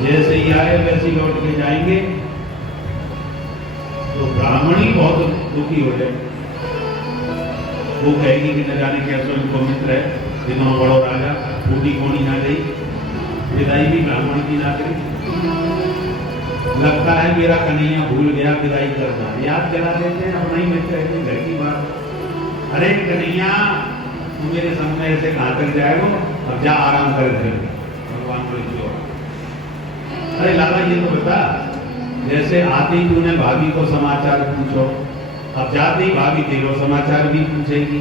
जैसे ही आए वैसे ही लौट के जाएंगे। तो ब्राह्मणी बहुत दुखी हो जाए, वो कहेगी कि न जाने कैसो इनको मित्र है, इतना बड़ो राजा, बूढ़ी कोनी ना गई, विदाई भी ब्राह्मण की ना करी। लगता है मेरा कन्हैया भूल गया विदाई करना, याद करा देते हैं अपना ही मित्र है, घर की बात। अरे कन्हैया तू मेरे सामने ऐसे कहां तक जाएगा, अब जा आराम कर घर में। भगवान बोले क्यों? अरे लाला ये तो बता, जैसे आते ही तूने भाभी को समाचार पूछो, अब जाते ही भाभी तेरो समाचार भी पूछेगी,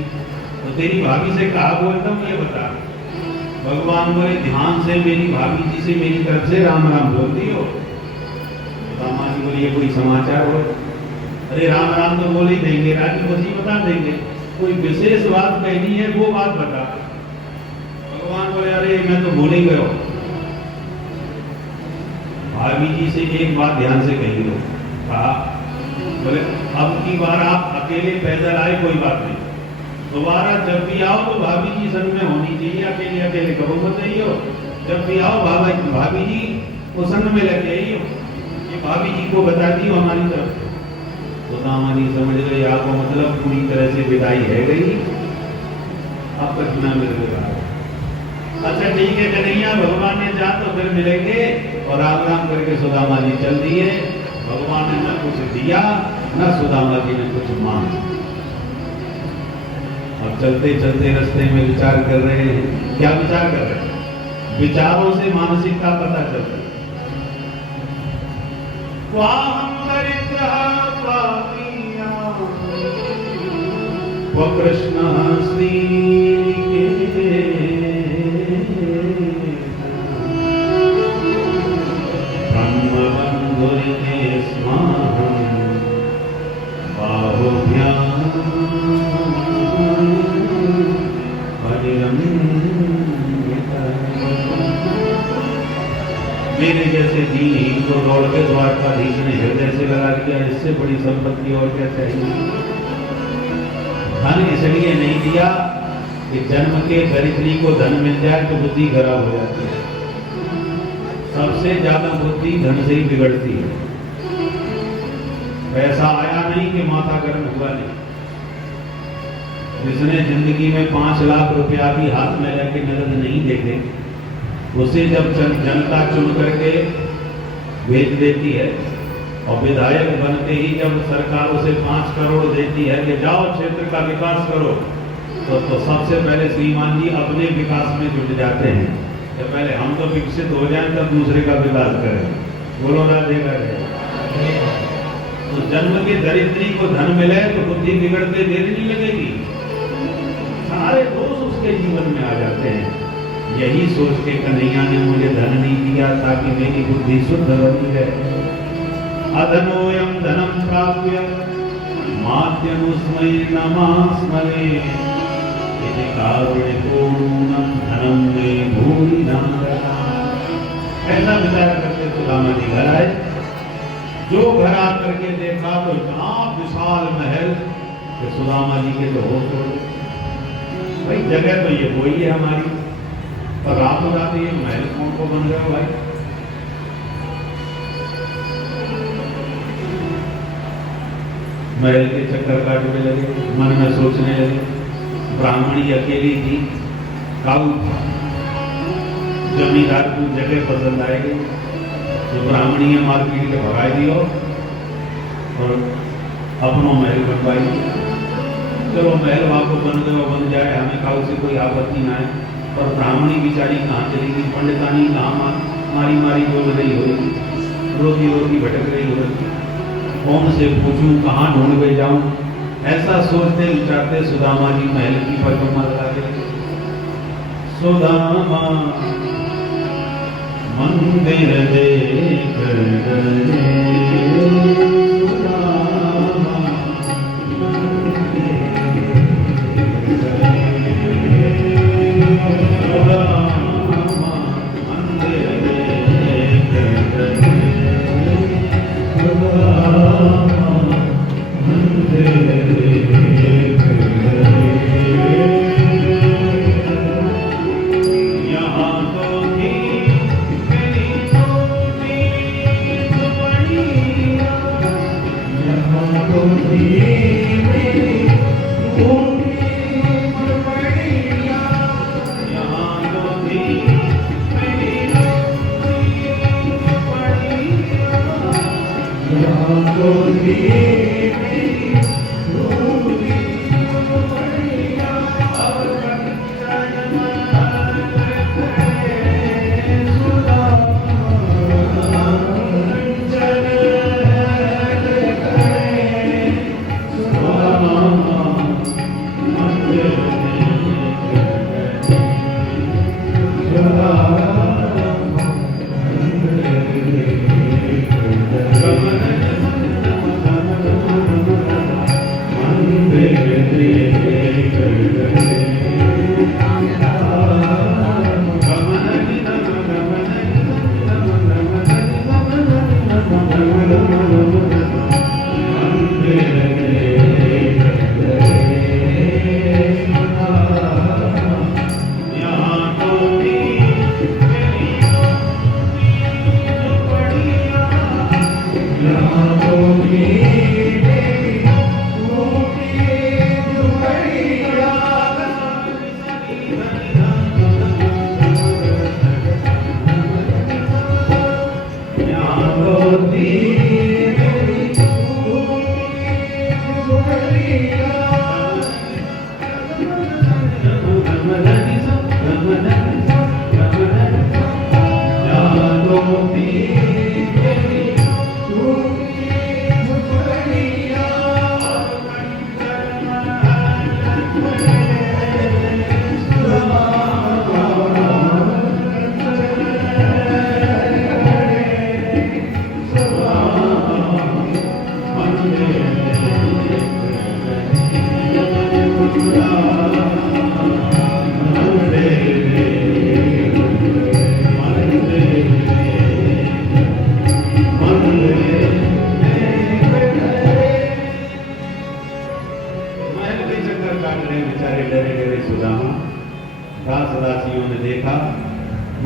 तो तेरी भाभी से कहा बोलता हूँ ये बता। भगवान बोले ध्यान से मेरी भाभी जी से मेरी तरफ से राम राम बोल दियो। रामा जी बोले ये कोई समाचार हो? अरे राम राम तो बोल ही देंगे, राजी खुशी बता देंगे, कोई विशेष बात कहनी है वो बात बता। भगवान बोले अरे मैं तो भूल ही गया, भाभी जी से एक बात ध्यान से कही दो। कहा बोले अब की बार आप अकेले पैदल आए कोई बात नहीं, दोबारा जब भी आओ तो भाभी जी संग में होनी चाहिए, अकेले अकेले कबो मत आइयो। जब भी आओ भाभी जी को संग में लेके आइयो, ये भाभी जी को बता दियो हमारी तरफ से। तो हमारी समझ गई आपको मतलब पूरी तरह से विदाई है गई, अब तक ना मिल रहा। अच्छा ठीक है कन्हैया, भगवान ने जा तो फिर मिलेंगे, और राम राम करके सुदामा जी चल दिए। भगवान ने न कुछ दिया न सुदामा जी ने कुछ मांगा। अब चलते चलते रास्ते में विचार कर रहे हैं, क्या विचार कर रहे हैं? विचारों से मानसिकता पता चलती है। कृष्ण श्री ब्रह्मबंधुरिते स्माहं बाहुभ्यां मेरे जैसे दीन को दौड़ के द्वारकाधीश ने हृदय से लगा दिया, इससे बड़ी संपत्ति और क्या चाहिए। धन इसलिए नहीं दिया कि जन्म के दरिद्री को धन मिल जाए तो बुद्धि खराब हो जाती है। सबसे ज्यादा बुद्धि धन से ही बिगड़ती है। पैसा आया नहीं कि माथा गर्म हुआ नहीं। जिसने जिंदगी में 5 लाख रुपया भी हाथ में लेके नगद नहीं देखे, उसे जब जनता चुन करके भेज देती है, और विधायक बनते ही जब सरकार उसे 5 करोड़ देती है कि जाओ क्षेत्र का विकास करो, तो सबसे पहले श्रीमान जी अपने विकास में जुट जाते हैं कि पहले हम तो विकसित हो जाएं तब दूसरे का विकास करें। बोलो राधे राधे। तो जन्म के दरिद्री को धन मिले तो बुद्धि बिगड़ते देर नहीं लगेगी, सारे दोष उसके जीवन में आ जाते हैं। यही सोच के कन्हैया ने मुझे धन नहीं दिया ताकि मेरी बुद्धि शुद्ध बनी रहे। अधनोयम धनम प्राप्य माध्यनुस्मये नमास्मरे इति कारुणिकोणं धनम मे भूरि नारदा। ऐसा विचार करते सुदामा जी घर आए। जो घर आकर के देखा तो इतना विशाल महल कि सुदामा जी के तो होश उड़ गए। भाई जगह तो ये वही है हमारी, पर रातों रात ये महल कौन को बन गया भाई। महल के चक्कर काटने लगे, मन में सोचने लगे। ब्राह्मणी अकेली थी, काऊ था, जमींदार को जगह पसंद आएगी तो ब्राह्मणी है मार्केट के भगाई दियो और अपनों महल बनवाई। चलो महल वहां को बन गए, बन जाए, हमें काऊ से कोई आपत्ति ना है। पर ब्राह्मणी बेचारी कहाँ चलेगी? पंडितानी कहाँ मारी मारी बोल रही होगी, रोती रोती भटक रही होगी, कौन से पूछूं, कहाँ ढूंढ के जाऊं। ऐसा सोचते विचारते सुदामा जी महल की परिक्रमा लगा गए। सुदामा मंदिर देख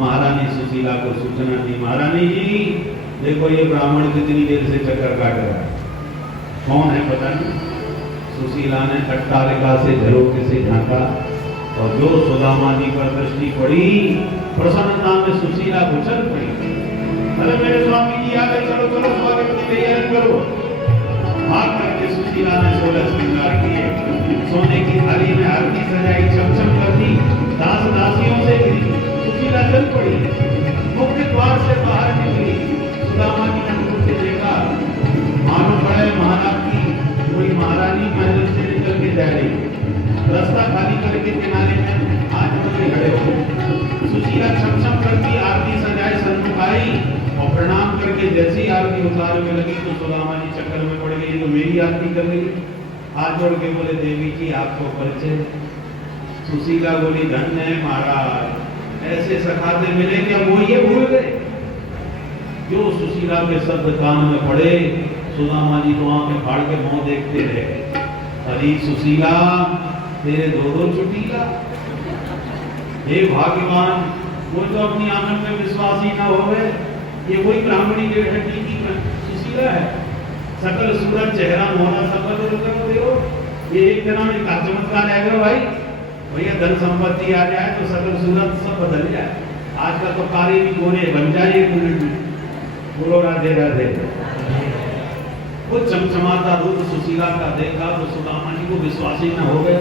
महारानी सुशीला को सूचना दी, महारानी जी देखो ये ब्राह्मण कितनी देर से चक्कर काट रहा है, कौन है पता नहीं। सुशीला ने अट्टालिका से झरोखे से झांका और जो सुदामा जी पर दृष्टि पड़ी, प्रसन्नता में सुशीला उछल पड़ी। अरे मेरे स्वामी जी आ गए, चलो चलो स्वागत की तैयारी करो। भाग करके सुशीला ने 16 श्रृंगार किए, सोने की थाली में आरती सजाई, चमचम कर दी, दास दासियों से सुशीला चल पड़ी। मुख्य द्वार से बाहर निकली, सुदामा जी ने दूर से देखा, मानो बड़े महाराज की कोई महारानी महल से निकल के जा रही। रास्ता खाली करके किनारे में हाथ जोड़े खड़े हो। सुशीला छमछम करती आरती सजाए सन्मुख आई और प्रणाम करके जैसी आरती उतारने लगी तो सुदामा जी चक्कर में पड़ गई, तो मेरी आरती कर रही। हाथ जोड़ के बोले, देवी जी आपको परिचय। सुशीला बोली, धन्य है महाराज, ऐसे सखाते मिले क्या वो ये भूल गए। जो सुशीला के शब्द कान में पड़े, सुदामा जी तो आंखें फाड़ के मुंह देखते रहे। अरे सुशीला तेरे दो चुटीला, हे भाग्यवान, वो तो अपनी आंखों में विश्वास ही ना हो गए। ये वही ब्राह्मणी की सुशीला है, सकल सूरत चेहरा मोहना संपत्ति हो। ये एक दिन में का चमत्कार है भाई, भैया धन संपत्ति आ जाए तो सकल सूरत सब बदल जाए। आज का तो कार्य भी गोरे बन जाए एक मिनट में। बोलो राधे राधे। वो चमचमाता रूप सुशीला का देखा तो सुदामा जी को विश्वास ही न हो गए।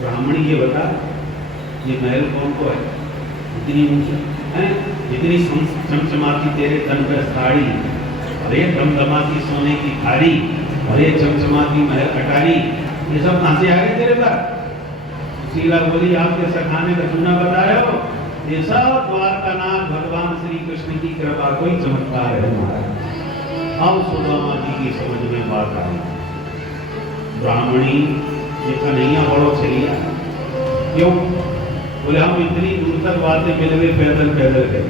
ब्राह्मणी ये बता, ये महल कौन को है, इतनी ऊंची है, इतनी चमचमाती तेरे तन पर साड़ी, और ये दमदमाती सोने की थाली, और ये चमचमाती महल अटारी, ये सब कहां से आ गए तेरे पास। सुशीला बोली, आपके सखाने का चुना बता रहे हो, ये सब द्वारकानाथ भगवान श्री कृष्ण की कृपा, कोई चमत्कार है महाराज। अब सुदामा जी की समझ में बात आई। ब्राह्मणी ये कन्हैया बड़ो चलिया, क्यों बोले, हम इतनी दूर तक बातें मिल गए, पैदल पैदल गए,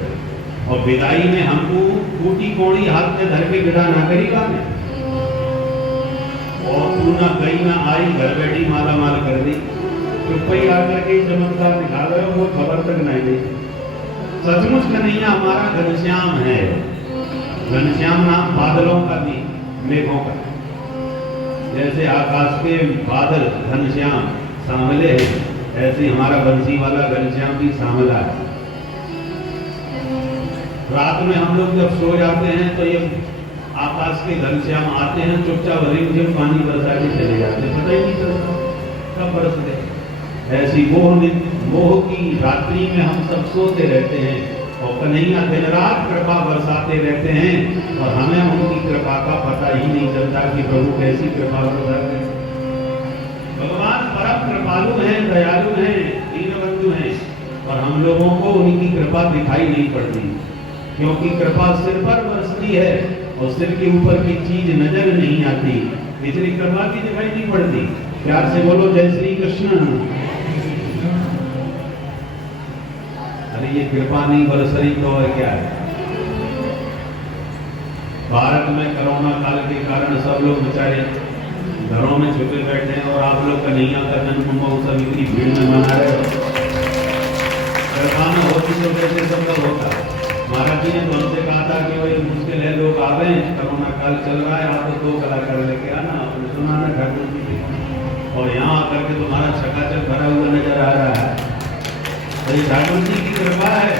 और विदाई में हमको टूटी कोड़ी हाथ में धर के विदा ना करी बाने, और तू ना गई ना आई, घर बैठी माला माल कर दी। चुप्पी आकर के चमत्कार दिखा रहे हो, वो खबर तक नहीं दी। सचमुच कन्हैया हमारा घनश्याम है। घनश्याम नाम बादलों का भी, मेघों का, जैसे आकाश के बादल घनश्याम सांवले हैं, ऐसे हमारा बंसी वाला घनश्याम भी सांवला है। रात में हम लोग जब सो जाते हैं तो ये आकाश के घनश्याम आते हैं, चुपचाप रिमझिम पानी बरसा के चले जाते हैं, पता ही नहीं चलता कब बरस गए। ऐसी मोह की रात्रि में हम सब सोते रहते हैं और कन्हैया दिन रात कृपा बरसाते रहते हैं और हमें उनकी कृपा का पता ही नहीं चलता कि प्रभु कैसी कृपा बरसाते हैं। भगवान परम कृपालु हैं, दयालु हैं, दीनबंधु हैं और हम लोगों को उनकी कृपा दिखाई नहीं पड़ती, क्योंकि कृपा सिर पर बरसती है और सिर के ऊपर की चीज नजर नहीं आती, इसलिए कृपा भी दिखाई नहीं पड़ती। प्यार से बोलो जय श्री कृष्ण। अरे ये कृपा नहीं बरस रही तो और क्या है। भारत में कोरोना काल के कारण सब लोग बेचारे घरों में छुपे बैठे हैं और आप लोग कन्हैया का जन्म महोत्सव इतनी भीड़ में मना रहे हो। कृपा न होती तो कैसे संभव होता। महाराज जी ने तो हमसे कहा था कि वही मुश्किल है, लोग आ गए, कोरोना काल चल रहा है, आप तो 2 कलाकार लेके आना, आपने सुना ना ठाकुर जी, और यहाँ आकर के तुम्हारा छकाचक भरा हुआ नजर आ रहा है। तो ठाकुर जी की कृपा है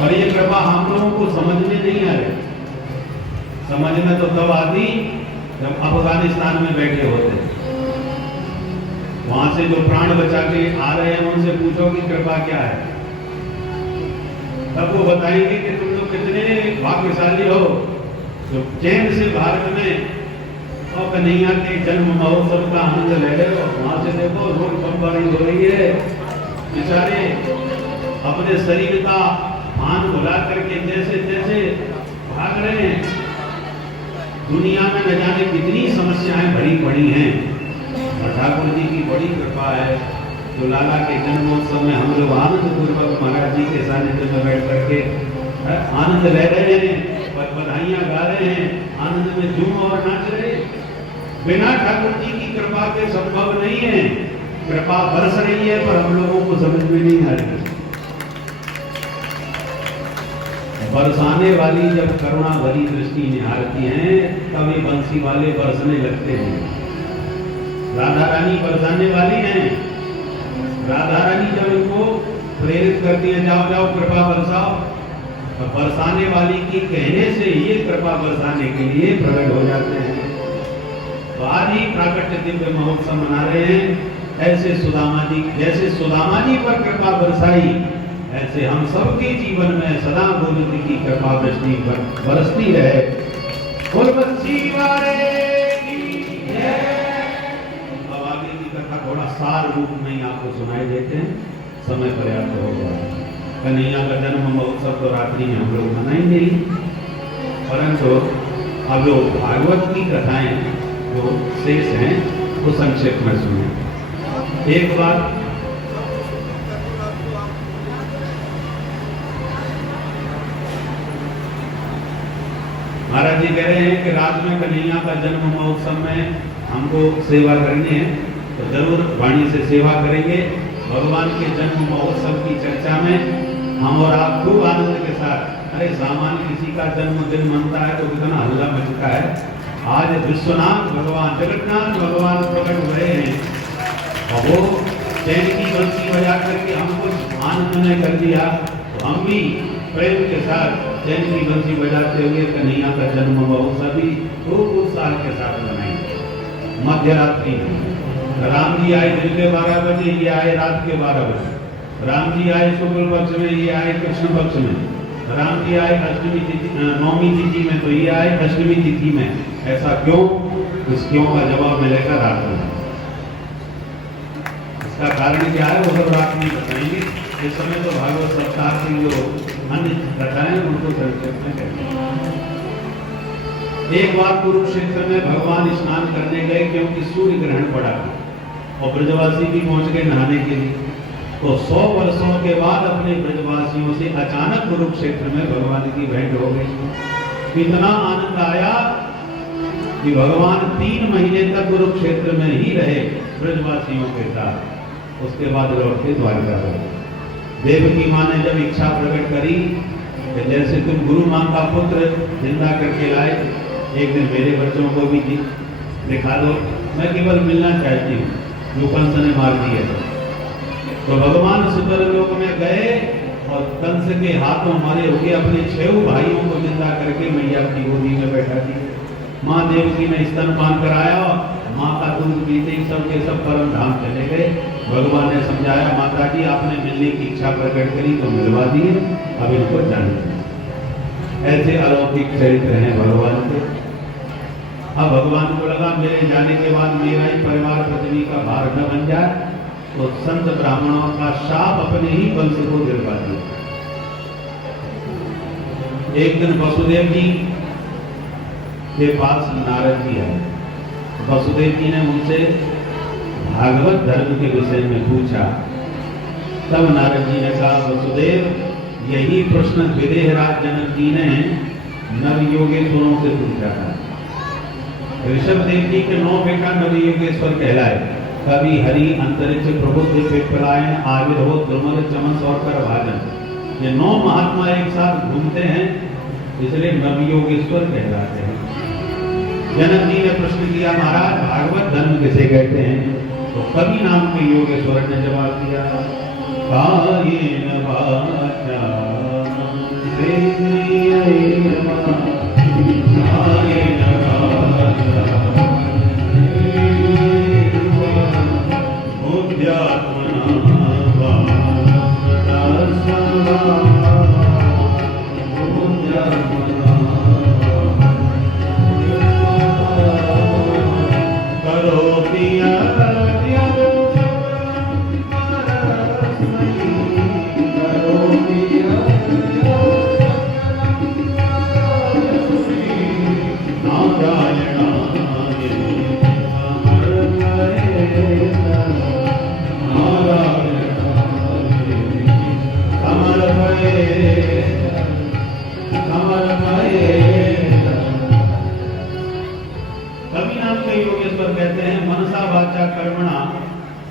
और ये कृपा हम लोगों को समझ में नहीं आ रही। समझ में तो तब आती जब अफगानिस्तान में बैठे होते, वहां से जो प्राण बचा के आ रहे हैं उनसे पूछो कि कृपा क्या है, तब वो बताएंगे कि तुम लोग कितने भाग्यशाली हो जो चैन से भारत में और कन्हैया के जन्म महोत्सव का आनंद ले रहे हो। वहां से देखो रोड बमबारी हो रही है, बेचारे अपने शरीर का भान भुला करके जैसे तैसे भाग रहे हैं। दुनिया में न जाने कितनी समस्याएं भरी पड़ी हैं और ठाकुर जी की बड़ी कृपा है जो लाला के जन्मोत्सव में हम लोग आनंद पूर्वक महाराज जी के सानिध्य में बैठ करके आनंद ले रहे हैं, बधाइयां गा रहे हैं, आनंद में झूम और नाच रहे। बिना ठाकुर जी की कृपा के संभव नहीं है। कृपा बरस रही है पर हम लोगों को समझ में नहीं आ रही। बरसाने वाली जब करुणा भरी दृष्टि निहारती हैं तब ये बंसी वाले बरसने लगते हैं। राधा रानी बरसाने वाली हैं। राधा रानी जब इनको प्रेरित करती है जाओ जाओ कृपा बरसाओ, तो बरसाने वाली की कहने से ये कृपा बरसाने के लिए प्रकट हो जाते हैं। तो आज ही प्राकट्य दिव्य महोत्सव मना रहे हैं। ऐसे सुदामा जी, जैसे सुदामा जी पर कृपा बरसाई, ऐसे हम सबके जीवन में सदा गोविंद की कृपा बरसती रहे। बोल बच्ची वाले की जय। अब आगे की कथा थोड़ा सार रूप में आपको सुनाई देते हैं, समय पर्याप्त हो गया। कन्हैया का जन्म महोत्सव तो रात्रि में हम लोग मनाएंगे ही, परंतु अब जो भागवत की कथाएं जो शेष हैं वो संक्षेप में सुने। एक बात महाराज जी कह रहे हैं कि रात में कन्हैया का जन्म महोत्सव में हमको सेवा करनी है तो जरूर वाणी से सेवा करेंगे। भगवान के जन्म महोत्सव की चर्चा में हम और आप खूब आनंद के साथ, अरे सामान्य किसी का जन्मदिन मनता है तो कितना हल्ला मचता है। आज विश्वनाथ भगवान, जगन्नाथ भगवान प्रकट हुए हैं और वो चैन की बंसी बजा करके हमको आनंद में कर दिया, तो हम भी प्रेम के साथ चैन की बंसी बजाते हुए कन्हैया का जन्म महोत्सव भी खूब उत्साह के साथ मनाएंगे। मध्य रात्रि में राम जी आए दिन के 12 बजे, ये आए रात के 12 बजे। राम जी आए शुक्ल पक्ष में, ये आए कृष्ण पक्ष में। राम जी आए अष्टमी तिथि, नौमी तिथि में, तो ये आए अष्टमी तिथि में। ऐसा क्यों? इस क्यों का जवाब मिलेगा रात में। इसका कारण क्या है वो सब रात में बताएंगे। इस समय तो भागवत सप्ताह की जो अन्य कथाएं उनको संक्षेप में कहते हैं। एक बार कुरुक्षेत्र में भगवान स्नान करने गए क्योंकि सूर्य ग्रहण पड़ा और ब्रजवासी भी पहुंच गए नहाने के लिए। तो 100 वर्षों के बाद अपने ब्रजवासियों से अचानक कुरुक्षेत्र में भगवान की भेंट हो गई। इतना आनंद आया कि भगवान 3 महीने तक कुरुक्षेत्र में ही रहे ब्रजवासियों के साथ। उसके बाद लौट के द्वारका गए। देवकी माँ ने जब इच्छा प्रकट करी कि जैसे तुम गुरु माँ का पुत्र जिंदा करके लाए, एक दिन मेरे बच्चों को भी दिखा दो, मैं केवल मिलना चाहती हूँ जो कंस ने मार दिए। तो भगवान सुंदर लोक में गए और कंस के हाथों मारे हुए अपने 6 भाइयों को जिंदा करके मैया की गोदी में बैठा दिया। माँ देवकी ने स्तनपान कराया, माँ का दूध पीते ही सब के सब परम धाम चले गए। भगवान ने समझाया, माता जी आपने मिलने की इच्छा प्रकट करी तो मिलवा दिए, अब इनको जाने। ऐसे अलौकिक चरित्र हैं भगवान के। अब भगवान को लगा मेरे जाने के बाद मेरा ही परिवार पृथ्वी का भार न बन जाए, तो संत ब्राह्मणों का शाप अपने ही वंश को दिलवा दिया। एक दिन वसुदेव जी के पास नारद जी आए। वसुदेव जी ने उनसे भागवत धर्म के विषय में पूछा। तब नारद जी ने कहा, वसुदेव यही प्रश्न विदेहराज जनक जी ने नव योगेश्वरों से पूछा था। ऋषभ देव जी के 9 बेटा नव योगेश्वर कहलाए। कवि, हरि, अंतरिक्ष, प्रबुद्ध, पिपलायन, आविर्भव, द्रुमल, चमस और कर भाजन, ये 9 महात्मा एक साथ घूमते हैं, इसलिए नवयोगेश्वर कहलाते हैं। जनक जी ने प्रश्न किया, महाराज भागवत धर्म किसे कहते हैं? तो कवि नाम के योगेश्वर ने जवाब दिया, कायेन वाचा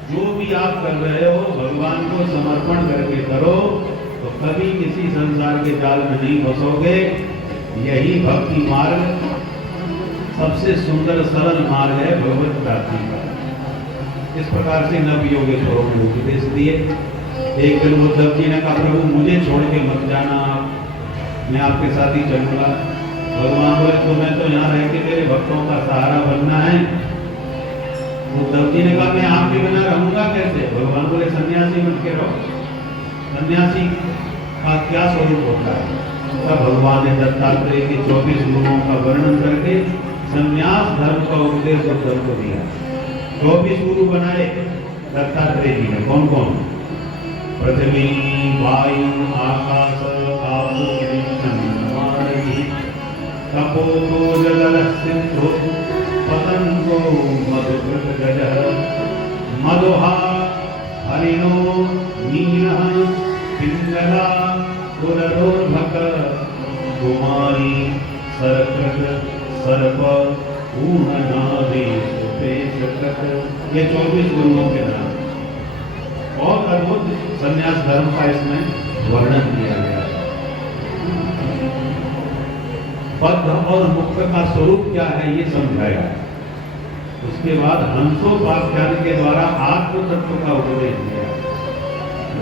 जो भी आप कर रहे हो भगवान को समर्पण करके करो, तो कभी किसी संसार के जाल में नहीं फंसोगे। यही भक्ति मार्ग सबसे सुंदर सरल मार्ग है भगवत प्राप्ति का। इस प्रकार से नव योगेश्वरों ने उपदेश दिए। एक दिन उद्धव जी ने कहा, प्रभु मुझे छोड़ के मत जाना, मैं आपके साथ ही चलूंगा। भगवान बोले, तो मैं तो यहाँ रह के तेरे भक्तों का सहारा बनना है। उद्धव जी ने कहा, मैं आपके बिना रहूंगा कैसे? भगवान बोले, सन्यासी बन के रहो। सन्यासी का क्या स्वरूप होता है? तब भगवान ने दत्तात्रेय के 24 गुणों का वर्णन करके संन्यास धर्म का उपदेश उद्धव को दिया। 24 गुरु बनाए दत्तात्रेय जी ने। कौन कौन? पृथ्वी, वायु, आकाश, आपो, तपो, जल, सिंधु, पतंगो, मधुकृत गजः, मधुहा, हरिणो, मीनः, पिंगला, पुररोर्भक, कुमारी, सरकृत, सर्प, ऊर्णनादी, सुपेशकृत। ये 24 गुरुओं के नाम और अद्भुत संन्यास धर्म का इसमें वर्णन किया गया। बद्ध और मुक्त का स्वरूप क्या है ये समझाया। उसके बाद हंसोपाख्यान के द्वारा आत्म तत्व का उपदेश दिया।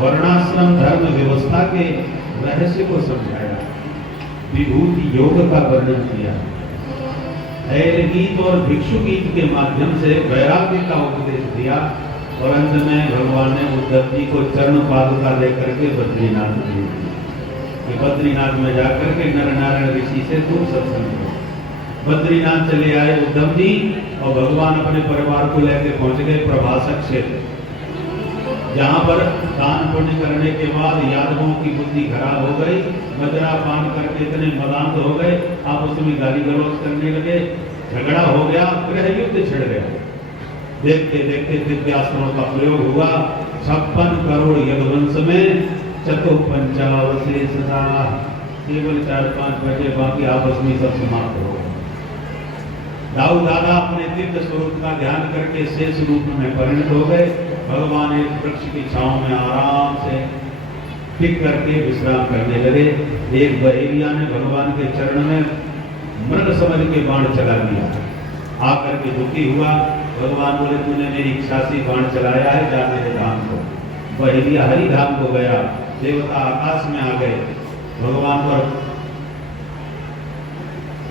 वर्णाश्रम धर्म व्यवस्था के रहस्य को समझाया। विभूति योग का वर्णन किया। ऐल गीत और भिक्षु गीत के माध्यम से वैराग्य का उपदेश दिया। और अंत में भगवान ने उद्धव जी को चरण पादुका लेकर के बद्रीनाथ भेज दिया। बद्रीनाथ में जाकर के नर नारायण ऋषि से खूब सत्संग किया। बद्रीनाथ चले आए उद्धव जी और भगवान अपने परिवार को लेकर पहुंच गए प्रभासक क्षेत्र, जहां पर दान पुण्य करने के बाद यादवों की बुद्धि खराब हो गई। मदरा पान करके इतने मदांत हो गए, आपस में गाली गलौज करने लगे, झगड़ा हो गया, गृह युद्ध छिड़ गया। देखते देखते दिव्यास्त्रों का प्रयोग हुआ। 56 करोड़ यदुवंश में चतुःपंचावशेषता, केवल 4-5 बचे, बाकी आपस में सब समाप्त हो गए। दाऊ दादा अपने दिव्य स्वरूप का ध्यान करके शेष रूप में परिणत हो गए। भगवान एक वृक्ष की छांव में आराम से टिक करके विश्राम करने लगे। एक बहेलिया ने भगवान के चरण में मृग समझ के बाण चला दिया। आकर के दुखी हुआ। भगवान बोले, तूने मेरी इच्छा से बाण चलाया है, जा मेरे धाम को। बहेलिया हरि धाम को गया। देवता आकाश में आ गए, भगवान पर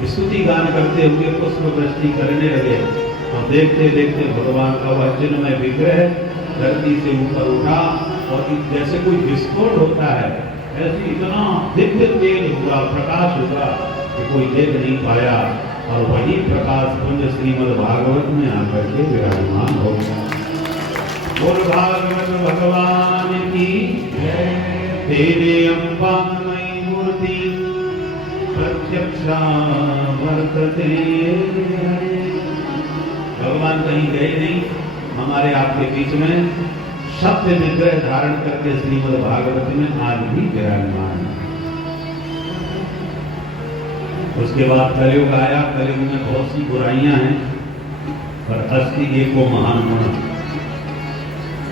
स्तुति गान करते हुए पुष्प वृष्टि करने लगे। और देखते देखते भगवान का वह चिन्मय विग्रह धरती से ऊपर उठा और जैसे कोई विस्फोट होता है ऐसे इतना दिव्य तेज हुआ, प्रकाश हुआ कि कोई देख नहीं पाया। और वही प्रकाश पुंज श्रीमद् भागवत में आकर के विराजमान हो गया। बोल भागवत भगवान की तेरे अम्बामयी मूर्ति प्रत्यक्षा वर्तते। भगवान कहीं गए नहीं, हमारे आपके बीच में शब्द विग्रह धारण करके श्रीमद् भागवत में आज भी विराजमान है। उसके बाद कलयुग आया। कलयुग में बहुत सी बुराइयां हैं, पर अस्ति एको महान गुण,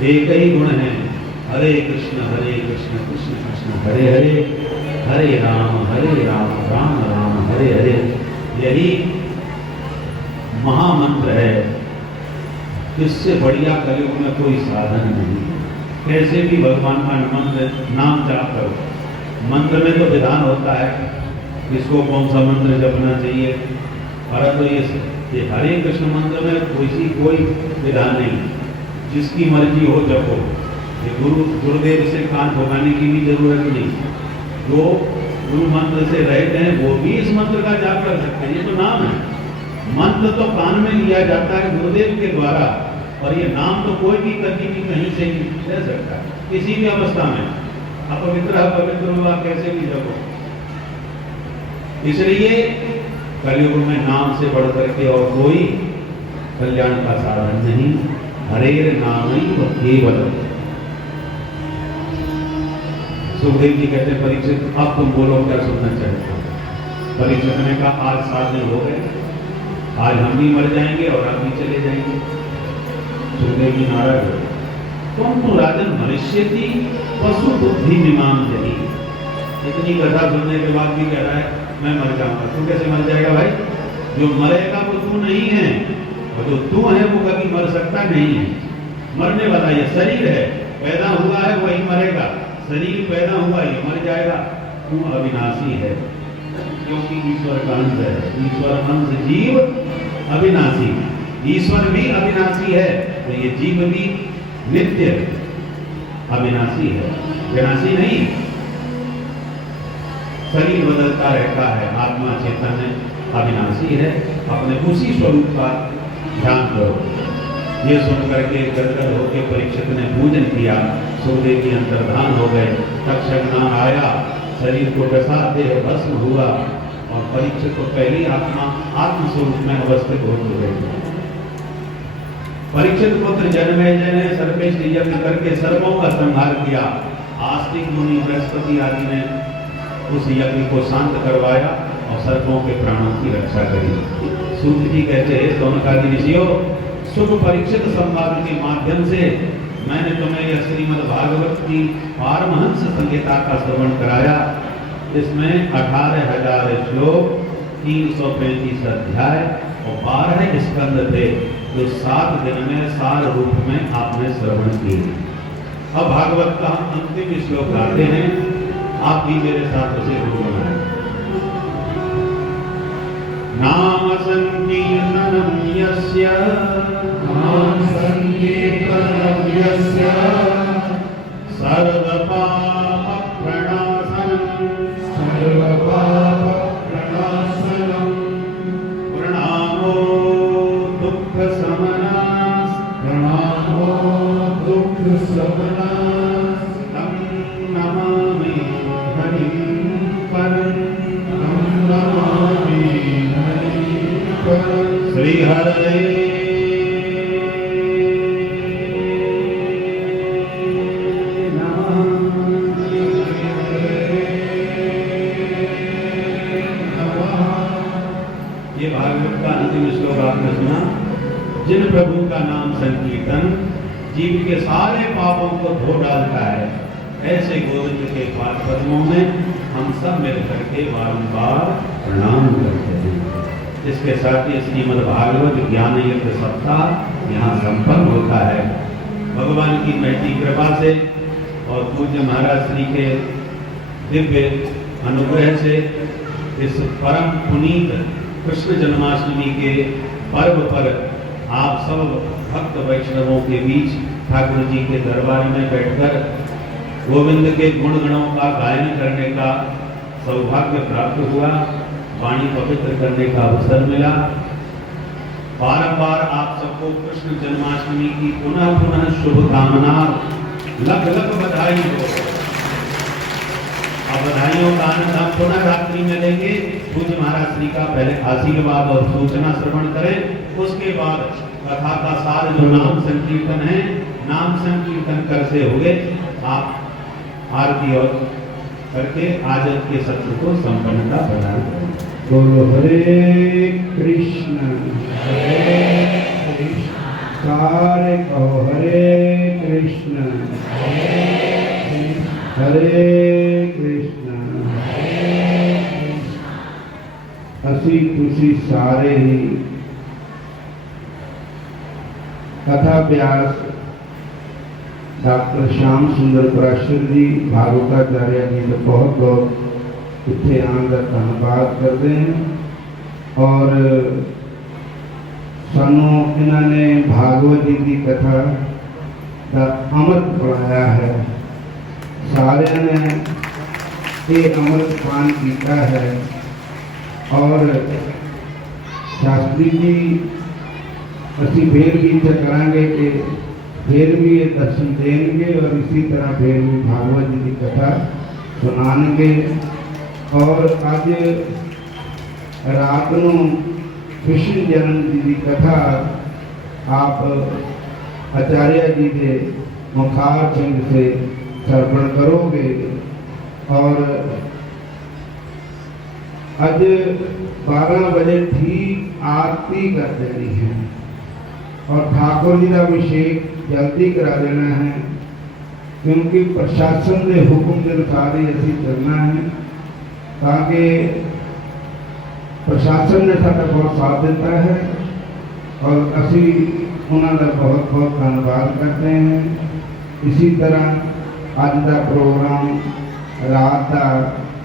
एक ही गुण है, हरे कृष्ण कृष्ण कृष्ण हरे हरे, हरे राम राम राम हरे हरे। यही महामंत्र है। इससे बढ़िया कलयुग में कोई साधन नहीं। कैसे भी भगवान का मंत्र नाम जाप करो। मंत्र में तो विधान होता है किसको कौन सा मंत्र जपना चाहिए, परंतु ये हरे कृष्ण मंत्र में कोई विधान नहीं, जिसकी मर्जी हो जपो। ये गुरुदेव से कान भोगाने की भी जरूरत नहीं। जो गुरु मंत्र से रहते हैं वो भी इस मंत्र का जाप कर सकते हैं। ये तो नाम है, मंत्र तो कान में लिया जाता है गुरुदेव के द्वारा, और ये नाम तो कोई भी कभी भी कहीं से ले सकता है, किसी भी अवस्था में। अपवित्र पवित्र हुआ कैसे भी जपो। इसलिए कलयुग में नाम से बढ़कर के और कोई कल्याण का साधन नहीं। हरेर नाम ही केवल। सुखदेव जी कहते हैं परीक्षित अब तुम बोलो क्या सुनना चाहते हो। परीक्षित ने कहा आज 7 दिन हो गए, आज हम भी मर जाएंगे और आप भी चले जाएंगे। सुखदेव जी नाराज हो, तुम तो राजन मनुष्य की पशु बुद्धि निमान जही। इतनी कथा सुनने के बाद भी कह रहा है मैं मर जाऊंगा। तू कैसे मर जाएगा भाई? जो मरेगा वो तू नहीं है, और जो तू है वो कभी मर सकता नहीं है। मरने वाला ये शरीर है, पैदा हुआ है वही मरेगा। शरीर पैदा हुआ ये मर जाएगा। तू अविनाशी है, क्योंकि ईश्वर का अंश है। ईश्वर अंश जीव अविनाशी, ईश्वर भी अविनाशी है, तो ये जीव भी नित्य अविनाशी है, विनाशी नहीं। शरीर बदलता रहता है, आत्मा चेतन अविनाशी है। अपने उसी स्वरूप का ध्यान करो। ये सुन करके गदगद होकर परीक्षित ने पूजन किया। सुखदेव जी अंतर्धान हो गए। तक्षक नाम आया, शरीर को डसा, देह भस्म हुआ, और परीक्षित को पहली आत्मा आत्म स्वरूप में अवस्थित हो चुके थे। परीक्षित पुत्र जन्मेजय ने सर्पेष्ट यज्ञ करके सर्पों का संहार किया। आस्तिक मुनि बृहस्पति आदि ने उस यज्ञ को शांत करवाया और सर्पों के प्राणों की रक्षा करी। सूत जी कहते हैं दोनों ऋषियों, शुभ परीक्षित संवाद के माध्यम से मैंने तुम्हें यह श्रीमद् भागवत की पारमहंस संहिता का श्रवण कराया। इसमें 18,000 श्लोक, 335 अध्याय और 12 स्कंद थे, जो 7 दिन में सार रूप में आपने श्रवण किए। अब भागवत का हम अंतिम श्लोक गाते हैं, आप भी मेरे साथ उसे गुनगुनाएं। नाम संकीर्तनं यस्य, नाम संकीर्तनं यस्य, सर्वपाप प्रणाशनं, सर्वपाप प्रणाशनं, प्रणामो दुःख शमनास्, प्रणामो दुःख शमनास्, तं नमामि हरिं परं, तं नमामि हरिं परं। श्री हरे जिन प्रभु का नाम संकीर्तन जीव के सारे पापों को धो डालता है, ऐसे गोविंद के पाद पद्मों में हम सब मिल करके बारंबार प्रणाम करते हैं। इसके साथ ही श्रीमद् भागवत ज्ञान यज्ञ सप्ताह यहाँ संपन्न होता है। भगवान की महती कृपा से और पूज्य महाराज श्री के दिव्य अनुग्रह से इस परम पुनीत कृष्ण जन्माष्टमी के पर्व पर आप सब भक्त वैष्णवों के बीच ठाकुर जी के दरबार में बैठकर गोविंद के गुण गणों का गायन करने का सौभाग्य प्राप्त हुआ, वाणी पवित्र करने का अवसर मिला। बारंबार आप सबको कृष्ण जन्माष्टमी की पुनः पुनः शुभकामना, लख लख बधाई हो। अब बधाइयों का आनंद हम पुनः रात्रि में लेंगे। पूज्य महाराज श्री का पहले आशीर्वाद और सूचना श्रवण करें, उसके बाद कथा का सार जो नाम संकीर्तन है, नाम संकीर्तन कर से हुए आप आरती और करके आज के सत्र को संपन्नता प्रदान करें। बोलो हरे कृष्ण सारे कहो हरे कृष्ण हरे कृष्ण। हसी खुशी सारे ही कथा व्यास डॉक्टर श्याम सुंदर पराशर जी भागवताचार्य जी का बहुत बहुत इतने आने का धन्यवाद करते हैं। और सानू इन्होंने भागवत जी की कथा का अमृत पढ़ाया है, सारे ने ये अमृत पान किया है। और शास्त्री जी असी फिर भी करांगे कि फिर भी ये दर्शन देंगे और इसी तरह फिर भी भागवत जी की कथा सुनाएंगे। और आज रात को कृष्ण जन्म जी की कथा आप आचार्य जी के मुखार चिन्ह से श्रवण करोगे। और आज 12 बजे ठीक आरती कर देनी है और ठाकुर जी का अभिषेक जल्दी करा देना है, क्योंकि प्रशासन के हुक्म के अनुसार ही असी चलना है। ताकि प्रशासन ने साਡਾ बहुत साथ दिता है और असी उन्होंने बहुत बहुत धन्यवाद करते हैं। इसी तरह आज का प्रोग्राम रात का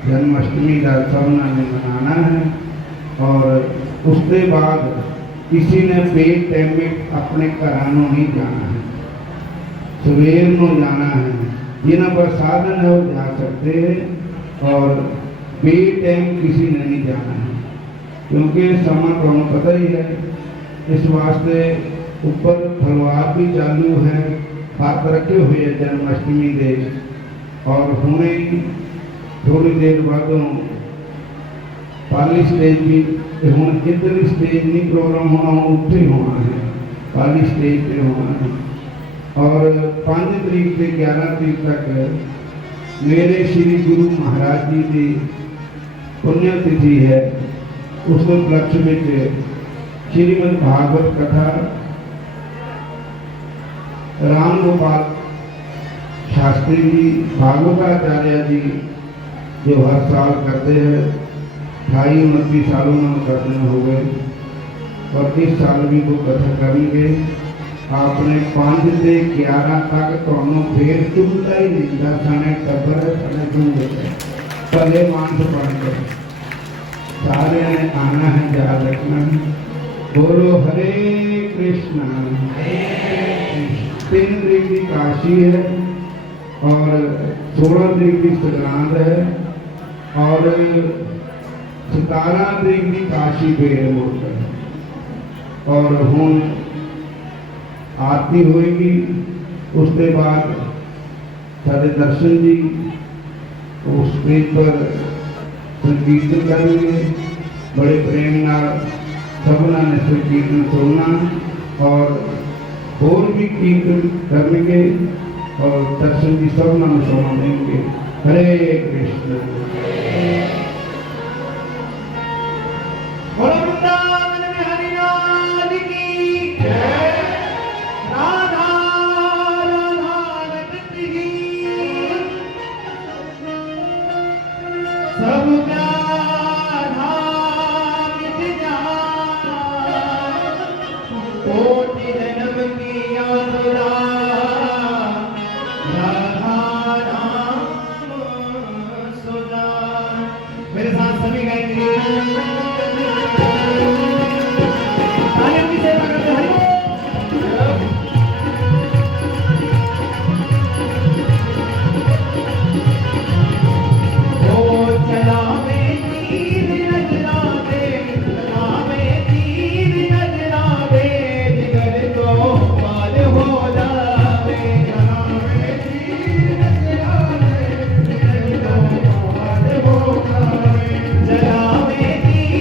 जन्माष्टमी का सबना ने मनाना है और उसके बाद किसी ने पेट टाइम में अपने घरों नहीं जाना है, सवेर को जाना है। जिन्हों पर साधन है वो जा सकते हैं और बे टाइम किसी ने नहीं जाना है, क्योंकि समा तो पता ही है। इस वास्ते ऊपर तलवार भी चालू है, हाथ रखे हुए हैं जन्माष्टमी के। और हुणे थोड़ी देर बाद पाली स्टेज भी हूँ इधर स्टेज नहीं प्रोग्राम होना, उत्थे होना है, पाली स्टेज पे होना है। और 5 तरीक से 11 तरीक तक मेरे श्री गुरु महाराज जी की पुण्यतिथि है। उस उपलक्ष्य में श्रीमद् भागवत कथा राम गोपाल शास्त्री जी भागवताचार्य जी जो हर साल करते हैं, 28-29 सालों में करने हो गए और इस साल भी वो कथा करेंगे। आपने 5 से 11 तक तो फिर चुभता ही नहीं, साने टब्बर साने चुभ पहले मानस पढ़कर सारे ने आना है, याद रखना है। बोलो हरे कृष्णा। 3 तरीक की काशी है और 16 तरीक की संक्रांत है और 17 तरीक की काशी बेर मोड़ है। और हूँ आरती होएगी, उसके बाद सारे दर्शन जी उस स्टेज पर संकीर्तन करेंगे। बड़े प्रेम नाल सबना ने संकीर्तन सुनना और भी कीर्तन करेंगे और दर्शन जी सबना में सुना देंगे। हरे कृष्ण। कोटि जन्म की यात्रा राधा मेरे साथ सभी गाएंगे। तालियों की सेवा करते हरि बोल। ओ चला में तीर नजरा दे, चला में तीर नजरा दे, जिगर को पार हो जावे। चला में तीर नजरा दे, जिगर को पार हो जावे। चला में तीर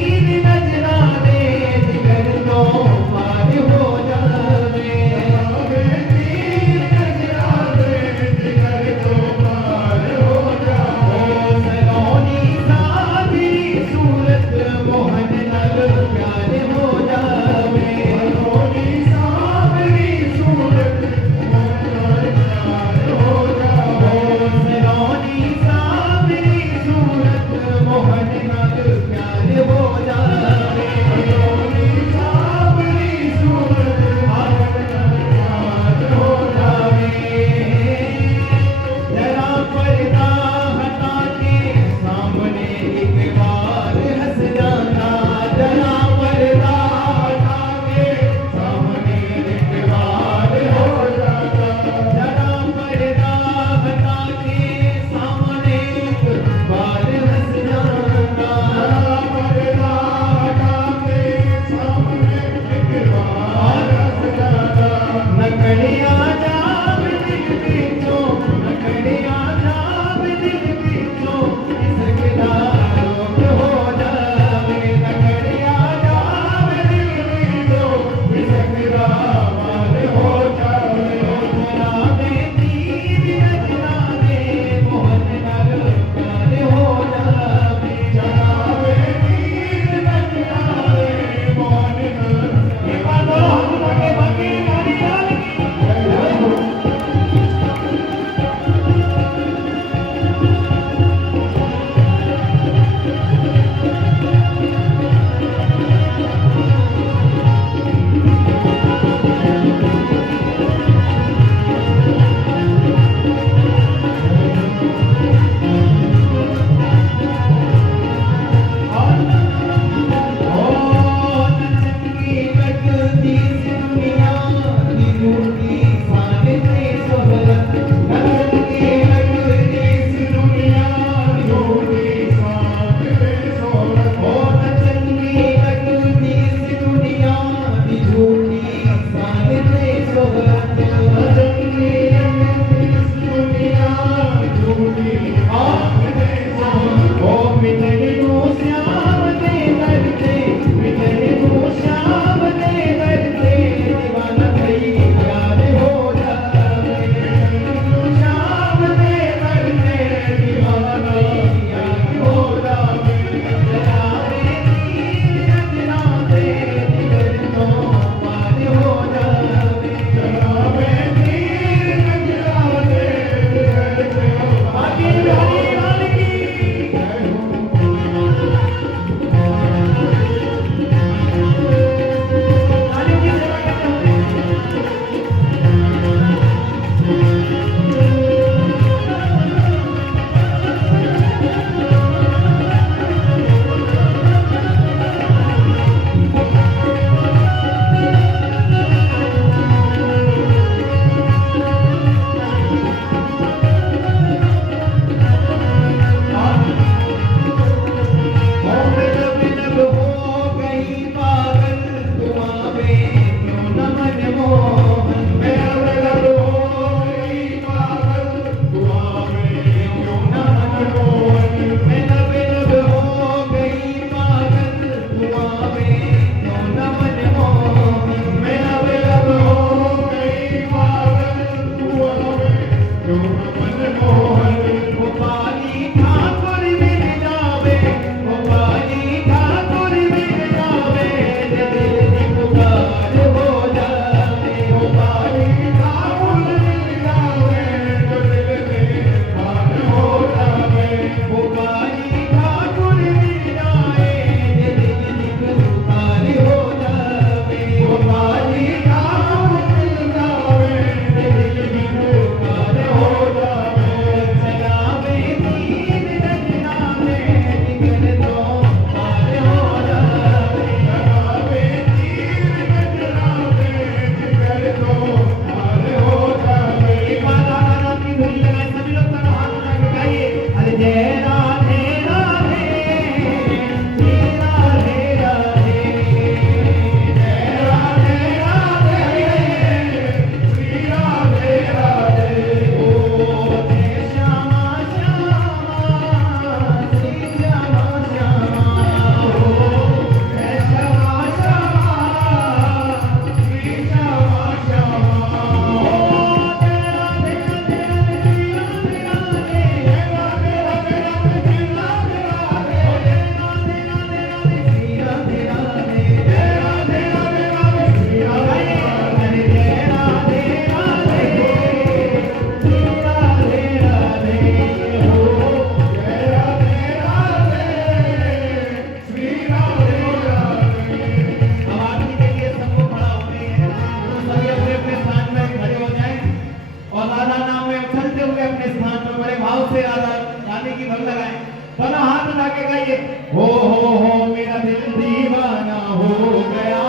हो मेरा दिल दीवाना हो गया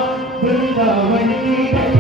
वृंदावन की